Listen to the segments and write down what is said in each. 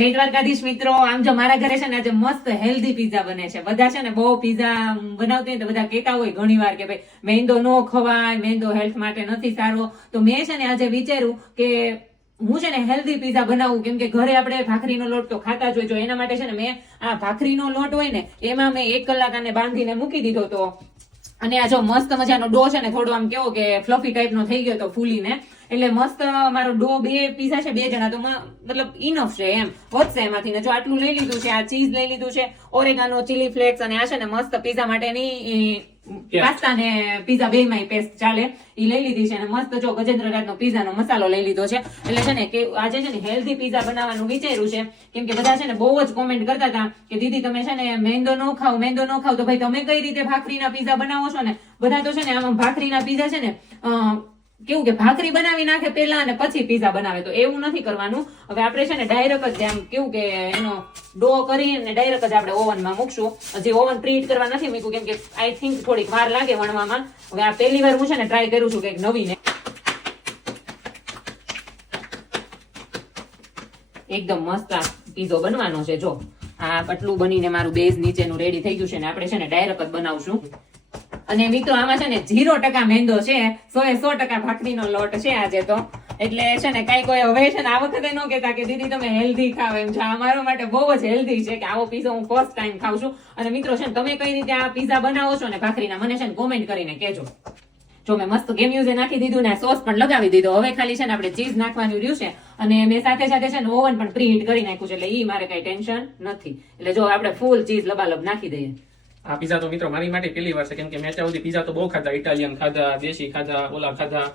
જય દ્વારકાધીશ મિત્રો, આમ જો મારા ઘરે છે ને આજે મસ્ત હેલ્ધી પીઝા બને છે. બધા છે ને બહુ પીઝા બનાવતી હોય તો બધા કહેતા હોય ઘણી વાર કે ભાઈ મેંદો ન ખવાય, મેંદો હેલ્થ માટે નથી સારો. તો મેં છે ને આજે વિચાર્યું કે હું છે ને હેલ્ધી પીઝા બનાવું, કેમ કે ઘરે આપણે ભાખરીનો લોટ તો ખાતા જ હોય. એના માટે છે ને મેં આ ભાખરીનો લોટ હોય ને એમાં મેં 1 કલાક આને બાંધીને મૂકી દીધો હતો. અને આ જો મસ્ત મજાનો ડો છે ને થોડો આમ કેવો કે ફ્લફી ટાઈપ નો થઈ ગયો તો ફૂલીને, એટલે મસ્ત મારો ડો 2 પીઝા છે 2 જણા તો મતલબ ઇનફ છે એમ, વધશે એમાંથી ને. જો આટલું લઈ લીધું છે, આ ચીઝ લઈ લીધું છે, ઓરેગાનો, ચીલી ફ્લેક્સ, અને આ છે ને મસ્ત પીઝા માટેની પાસ્તા ને પીઝા બે માં પેસ્ટ ચાલે ઈ લઈ લીધી છે. અને મસ્ત જો ગજેન્દ્ર રાજ નો પીઝા નો મસાલો લઈ લીધો છે. એટલે છે ને કે આજે છે ને હેલ્ધી પીઝા બનાવવાનું વિચાર્યું છે, કેમ કે બધા છે ને બહુ જ કોમેન્ટ કરતા હતા કે દીદી તમે છે ને મેંદો ન ખાવ તો ભાઈ તમે કઈ રીતે ભાખરીના પીઝા બનાવો છો ને. બધા તો છે ને આમાં ભાખરીના પીઝા છે ને કેવું કે ભાખરી બનાવી નાખે પેલા અને પછી પીઝા બનાવે, તો એવું નથી કરવાનું. હવે આપણે છે ને ડાયરેક્ટ જ આમ કેવું કે એનો ડો કરીને ડાયરેક્ટ જ આપણે ઓવનમાં મૂકશું. હજી ઓવન પ્રીહીટ કરવા નથી મૂક્યું, કેમ કે આઈ થિંક થોડીક વાર લાગે વણવામાં. હવે આ પહેલી વાર હું છે ને ટ્રાય કરું છું કંઈક નવીને. એકદમ મસ્ત આ પીઝો બનવાનો છે. જો આ પટલું બનીને મારું બેઝ નીચેનું રેડી થઈ ગયું છે ને આપણે છે ને ડાયરેક્ટ જ બનાવશું. અને મિત્રો આમાં છે ને 0% મેંદો છે, 100% ભાખરીનો લોટ છે આજે તો. એટલે છે ને કઈ કોઈ હવે છે ને આ વખતે ન કહેતા કે દીદી તમે હેલ્ધી ખાવ એમ છે. આ મારા માટે બહુ જ હેલ્ધી છે કે આવો પીઝો હું ફર્સ્ટ ટાઈમ ખાઉં છું. અને મિત્રો છે ને તમે કઈ રીતે આ પીઝા બનાવો છો ને ભાખરીના, મને છે ને કોમેન્ટ કરીને કહેજો. જો મેં મસ્ત ગેમ્યુઝે નાખી દીધું ને સોસ પણ લગાવી દીધો. હવે ખાલી છે ને આપણે ચીઝ નાખવાનું રહ્યું છે. અને મેં સાથે સાથે છે ને ઓવન પણ પ્રીહીટ કરી નાખ્યું છે, એટલે ઈ મારે કઈ ટેન્શન નથી. એટલે જો આપણે ફૂલ ચીઝ લબાલબ નાખી દઈએ. આ પીઝા તો મિત્રો મારી માટે પહેલી વાર છે, કેમ કે મેં ત્યાં સુધી પીઝા તો બહુ ખાધા, ઇટાલિયન ખાધા, દેશી ખાધા, ઓલા ખાધા,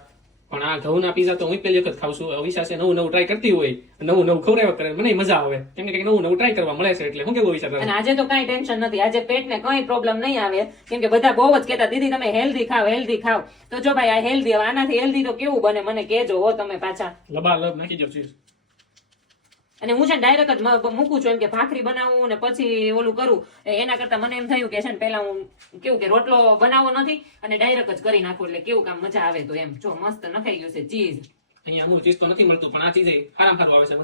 પણ આ ઘઉંના પીઝા તો હું પહેલી વખત ખાઉં છું. વિશાસ નવું ટ્રાય કરતી હોય, નવું ખવડાવ્યા કરે, મને મજા આવે, કેમ કે નવું ટ્રાય કરવા મળે છે. એટલે હું કેવું વિચાર. અને આજે તો કઈ ટેન્શન નથી, આજે પેટને કઈ પ્રોબ્લેમ નહીં આવે, કેમ કે બધા બહુ જ કહેતા દીદી તમે હેલ્ધી ખાવ. તો જો ભાઈ આ હેલ્ધી, હવે આનાથી હેલ્ધી તો કેવું બને મને કહેજો હો તમે પાછા. લબાલબ નાખી દો ચીઝ. અને હું છે ને ડાયરેક્ટ જ મૂકું છું, એમ કે ભાખરી બનાવું ને પછી ઓલું કરું એના કરતા મને એમ થયું કે છે ને પેલા હું કેવું કે રોટલો બનાવો નથી અને ડાયરેક્ટ જ કરી નાખું, એટલે કેવું કામ મજા આવે. તો એમ જો મસ્ત નખાઈ ગયું છે ચીઝ. અહીંયા અમુક ચીઝ તો નથી મળતું, પણ આ ચીઝ સારામાં સારું આવે છે,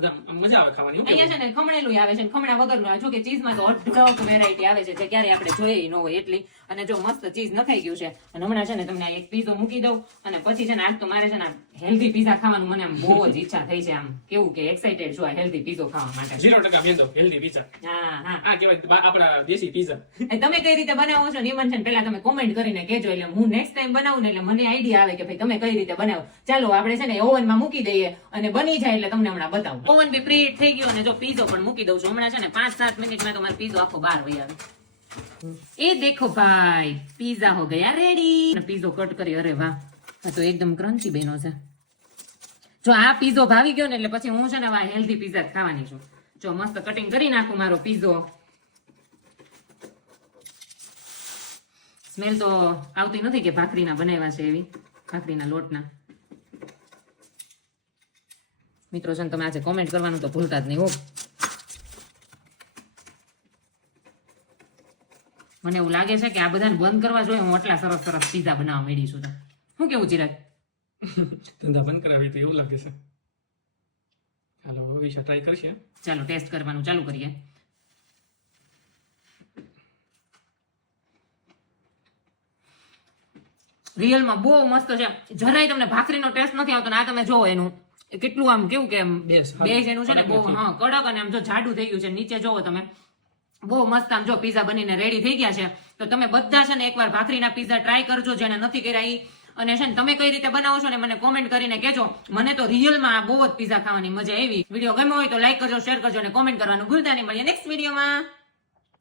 મજા આવે ખાવાની. અહીંયા છે ને ખમણેલું આવે છે, ખમણા વગરનું આવે. જો કે ચીઝમાં તો અઢળક વેરાયટી આવે છે જે ક્યારે આપણે જોઈએ ન હોય એટલી. અને જો મસ્ત ચીઝ નખાઈ ગયું છે. અને હમણાં છે ને તમને એક પીઝો મૂકી દઉં, અને પછી છે ને આજ તો મારે છે ને હેલ્ધી પીઝા ખાવાનું મને આમ બહુ જ ઈચ્છા થઈ છે. આમ કેવું કે એક્સાઇટેડ છું આ હેલ્ધી પીઝો ખાવા માટે. 0% મેંદો હેલ્ધી પીઝા. હા આ કહેવાય આપણા દેશી પીઝા. તમે કઈ રીતે બનાવો છો નિમન છે ને પેલા તમે કોમેન્ટ કરીને કહેજો, એટલે હું નેક્સ્ટ ટાઈમ બનાવું ને એટલે મને આઈડિયા આવે કે ભાઈ તમે કઈ રીતે બનાવો. ચાલો આપણે છે ને ઓવનમાં મૂકી દઈએ અને બની જાય એટલે તમને હમણાં બતાવું. ઓવન બી પ્રીહીટ થઈ ગયો અને જો પીઝો પણ મૂકી દઉં છું. હમણાં છે ને 5-7 મિનિટમાં તો મારો પીઝો આખો બહાર વહી આવે. એ દેખો ભાઈ પીઝા હો ગયા રેડી. પીઝો કટ કરી, અરે વાહ આ તો એકદમ ક્રન્ચી બન્યો છે. જો આ પીઝો ભાવી ગયો ને એટલે પછી હું છે ને આ હેલ્ધી પીઝા ખાવાની છું. જો મસ્ત કટિંગ કરી નાખું મારો પીઝો. સ્મેલ તો આવતી નથી કે ભાખરીના બનાવ્યા છે એવી, ભાખરીના લોટના. મિત્રો છે ને તમે આજે કોમેન્ટ કરવાનું તો ભૂલતા જ નહીં હો. મને એવું લાગે છે કે આ બધાને બંધ કરવા જોઈએ, હું આટલા સરસ પીઝા બનાવવા માંડી છું. શું કેવું ચિરાગ? ધંધા બંધ કરાવી તો એવું લાગે છે. ચાલો હવે વિશા ટ્રાય કરશે. ચાલો ટેસ્ટ કરવાનું ચાલુ કરીએ. રિયલમાં બહુ મસ્ત છે. જરાય તમને ભાખરીનો ટેસ્ટ નથી આવતો. આ તમે જોવો એનું કેટલું આમ કેવું કે બેઝ એનું છે ને બહુ કડક અને આમ જો જાડું થઈ ગયું છે. નીચે જોવો તમે બહુ મસ્ત આમ જો પીઝા બનીને રેડી થઈ ગયા છે. તો તમે બધા છે ને એકવાર ભાખરીના પીઝા ટ્રાય કરજો જેને નથી કર્યા ઈ. અને છે ને તમે કઈ રીતે બનાવો છો ને મને કોમેન્ટ કરીને કહેજો. મને તો રિયલમાં બહુ જ પીઝા ખાવાની મજા આવી. વિડીયો ગમ્યો હોય તો લાઈક કરજો, શેર કરજો અને કોમેન્ટ કરવાનું ભૂલતા નહીં. મળીએ નેક્સ્ટ વિડીયોમાં.